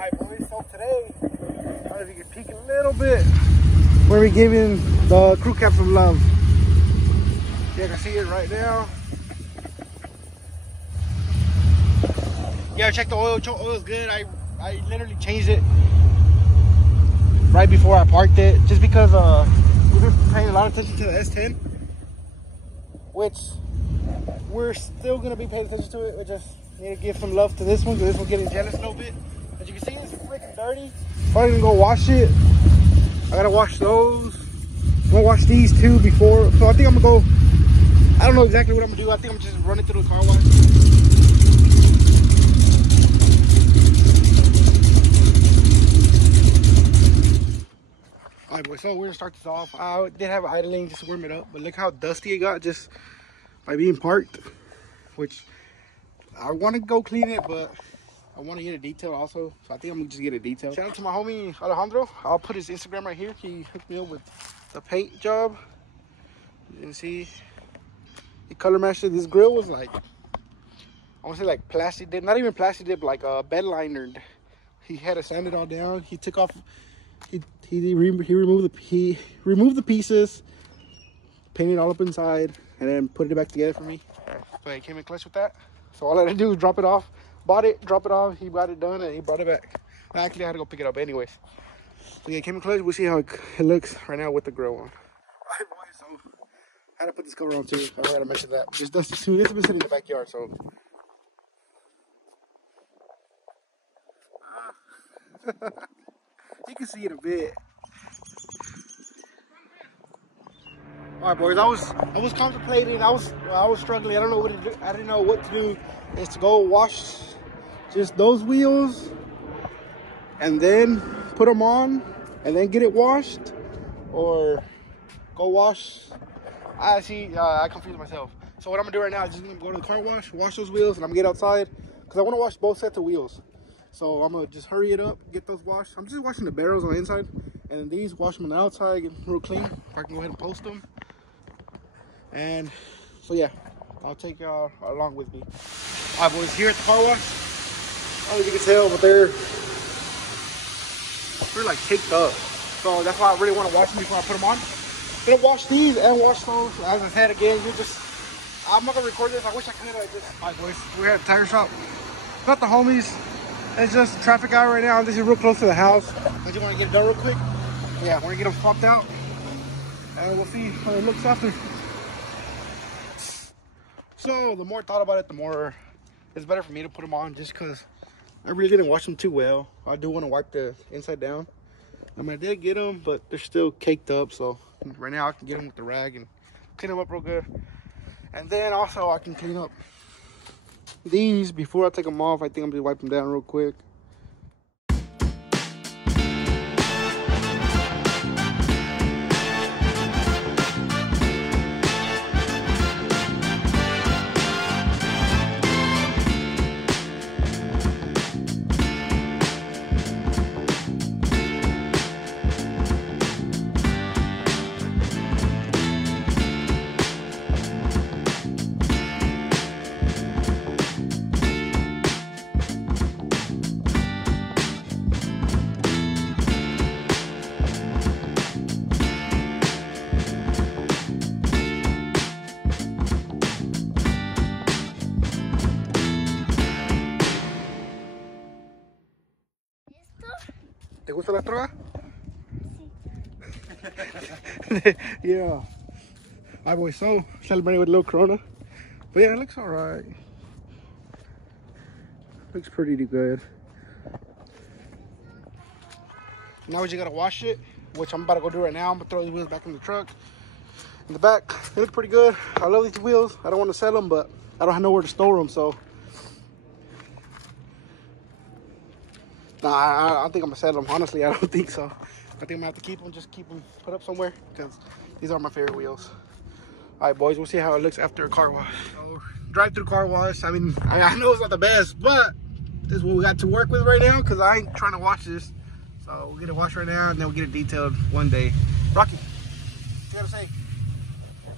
Alright boys, so today, I don't know if you can peek a little bit, where we're giving the crew cab some love. You can see it right now. Yeah, check the oil. Oil's good. I literally changed it right before I parked it, just because we've been paying a lot of attention to the S10, which we're still gonna be paying attention to it. We just need to give some love to this one, because this one's getting jealous a little bit. As you can see, it's freaking dirty. Probably gonna go wash it. I gotta wash those. I'm gonna wash these two before. So I think I'm gonna go. I don't know exactly what I'm gonna do. I think I'm just running through the car wash. Alright boys, so we're gonna start this off. I did have idling just to warm it up, but look how dusty it got just by being parked. Which I want to go clean it, but I want to get a detail also, so I think I'm gonna just get a detail. Shout out to my homie Alejandro. I'll put his Instagram right here. He hooked me up with the paint job. You can see he color matched it. This grill was like, I want to say like plastic dip, not even plastic dip, like a bed liner. He had to sand it all down. He took off. He removed the pieces, painted it all up inside, and then put it back together for me. So he came in clutch with that. So all I had to do was drop it off. Bought it, drop it off. He got it done, and he brought it back. Actually, I had to go pick it up anyways. So yeah, came in clutch. We'll see how it looks right now with the grill on. Alright boys, so I had to put this cover on too. I gotta mention that. It's dusty too. It's been sitting in the backyard, so. You can see it a bit. Alright boys, I was contemplating. I was struggling. I don't know what to do. I didn't know what to do. Is to go wash just those wheels and then put them on and then get it washed, or go wash. I confused myself. So what I'm gonna do right now is just gonna go to the car wash those wheels, and I'm gonna get outside because I want to wash both sets of wheels. So I'm gonna just hurry it up, get those washed. I'm just washing the barrels on the inside, and then these wash them on the outside, get them real clean. If I can go ahead and post them. And so yeah, I'll take y'all along with me. All right, boys, here at the car wash. I don't know if you can tell, but they're like caked up. So that's why I really want to wash them before I put them on. I'm gonna wash these and wash those. As I said again, I'm not gonna record this. I wish I could. All right, boys, we're at the tire shop. Not the homies. It's just traffic out right now. This is real close to the house. I just want to get it done real quick. Yeah, I want to get them swapped out, and we'll see how it looks after. So the more I thought about it, the more it's better for me to put them on, just because I really didn't wash them too well. I do want to wipe the inside down. I mean, I did get them, but they're still caked up. So right now I can get them with the rag and clean them up real good. And then also I can clean up these before I take them off. I think I'm gonna wipe them down real quick. ¿Te gusta la troca? Sí. Yeah. Alright boys, so celebrating with a little Corona. But yeah, it looks alright. Looks pretty good. Now we just gotta wash it, which I'm about to go do right now. I'm gonna throw these wheels back in the truck. In the back, they look pretty good. I love these wheels. I don't want to sell them, but I don't have nowhere to store them, so. Nah, I think I'm gonna sell them. Honestly, I don't think so. I think I'm gonna have to keep them, just keep them put up somewhere, because these are my favorite wheels. All right, boys, we'll see how it looks after a car wash. So, drive-through car wash. I mean, I know it's not the best, but this is what we got to work with right now, because I ain't trying to wash this. So we'll get it washed right now, and then we'll get it detailed one day. Rocky, what you gotta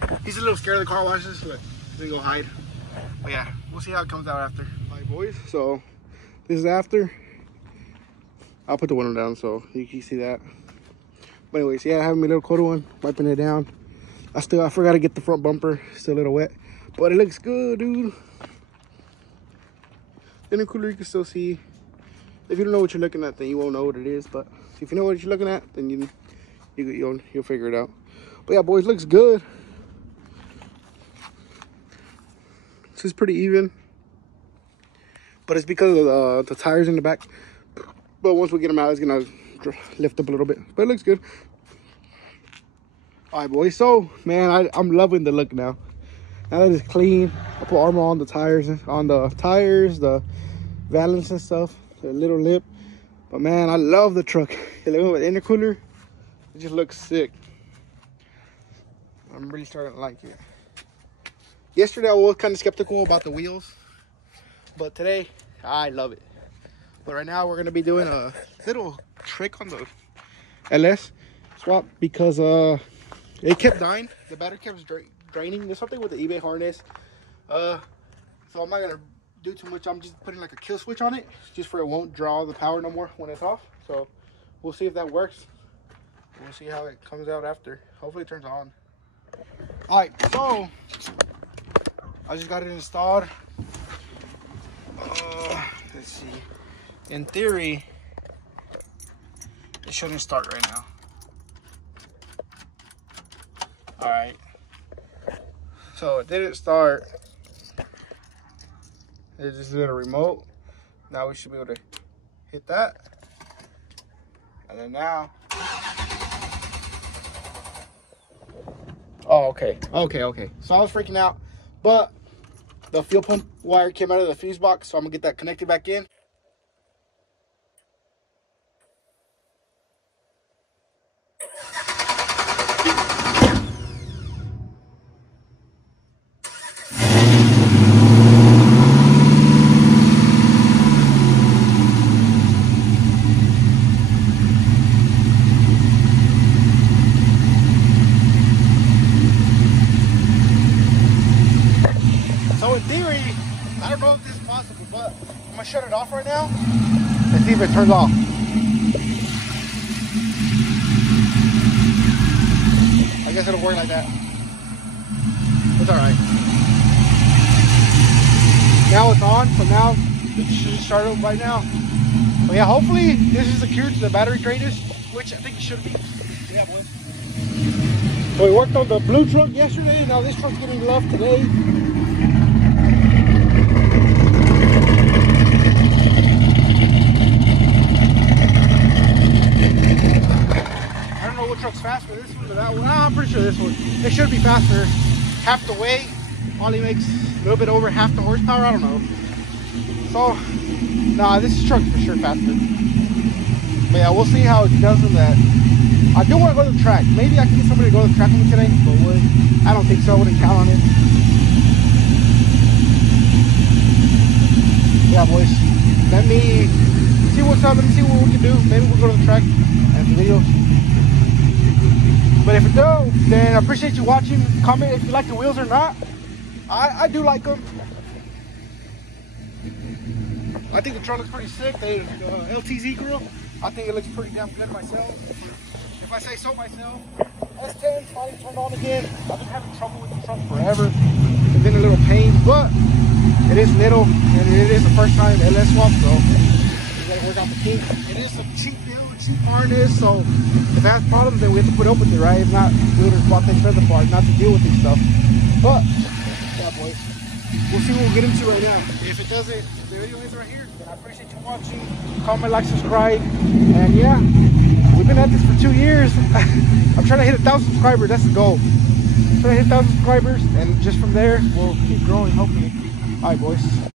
say? He's a little scared of the car washes. Look, he's gonna go hide. But yeah, we'll see how it comes out after. All right, boys, so this is after. I'll put the window down so you can see that. But anyways, yeah, having my little cold one, wiping it down. I forgot to get the front bumper, still a little wet, but it looks good, dude. Intercooler you can still see. If you don't know what you're looking at, then you won't know what it is. But if you know what you're looking at, then you'll figure it out. But yeah, boys, looks good. This is pretty even, but it's because of the tires in the back. But once we get them out, it's gonna lift up a little bit. But it looks good. All right, boys. So, man, I'm loving the look now. Now that it's clean, I put armor on the tires, the valance and stuff, the little lip. But man, I love the truck. With the intercooler, it just looks sick. I'm really starting to like it. Yesterday, I was kind of skeptical about the wheels, but today, I love it. But right now, we're gonna be doing a little trick on the LS swap because it kept dying. The battery kept draining. There's something with the eBay harness. So I'm not gonna do too much. I'm just putting like a kill switch on it, just for it won't draw the power no more when it's off. So we'll see if that works. We'll see how it comes out after. Hopefully it turns on. All right, so I just got it installed. Let's see. In theory, it shouldn't start right now. All right. So it didn't start. It's just a little remote. Now we should be able to hit that. And then now. Oh, okay. Okay. So I was freaking out, but the fuel pump wire came out of the fuse box, so I'm gonna get that connected back in. So in theory, I don't know if this is possible, but I'm gonna shut it off right now and see if it turns off. I guess it'll work like that. It's all right. Now it's on, so now it should start up right now. But yeah, hopefully this is secured to the battery trainers, which I think it should be. Yeah, boys. So we worked on the blue truck yesterday, now this truck's getting love today. Truck's faster, this one or that one. I'm pretty sure this one. It should be faster. Half the weight, probably makes a little bit over half the horsepower. I don't know. So, nah, this truck's for sure faster. But yeah, we'll see how it does with that. I do want to go to the track. Maybe I can get somebody to go to the track with me today, but I don't think so. I wouldn't count on it. Yeah, boys. Let me see what's up. Let me see what we can do. Maybe we'll go to the track and the video. But if you do, then I appreciate you watching. Comment if you like the wheels or not. I do like them. I think the truck looks pretty sick. The LTZ grill, I think it looks pretty damn good myself. If I say so myself. S10 finally turned on again. I've been having trouble with the truck forever. It's been a little pain, but it is little, and it is the first time LS swap, so we gotta work out the kinks. It is a cheap build. Cheap harness, so if it has problems, then we have to put up with it, right? If not, we would have bought the expensive part, not to deal with this stuff. But yeah, boys, we'll see what we'll get into right now. If it doesn't, if the video is right here, then I appreciate you watching. Comment, like, subscribe, and yeah, we've been at this for 2 years. I'm trying to hit 1,000 subscribers. That's the goal. I'm trying to hit 1,000 subscribers, and just from there, we'll keep growing, hopefully. All right, boys.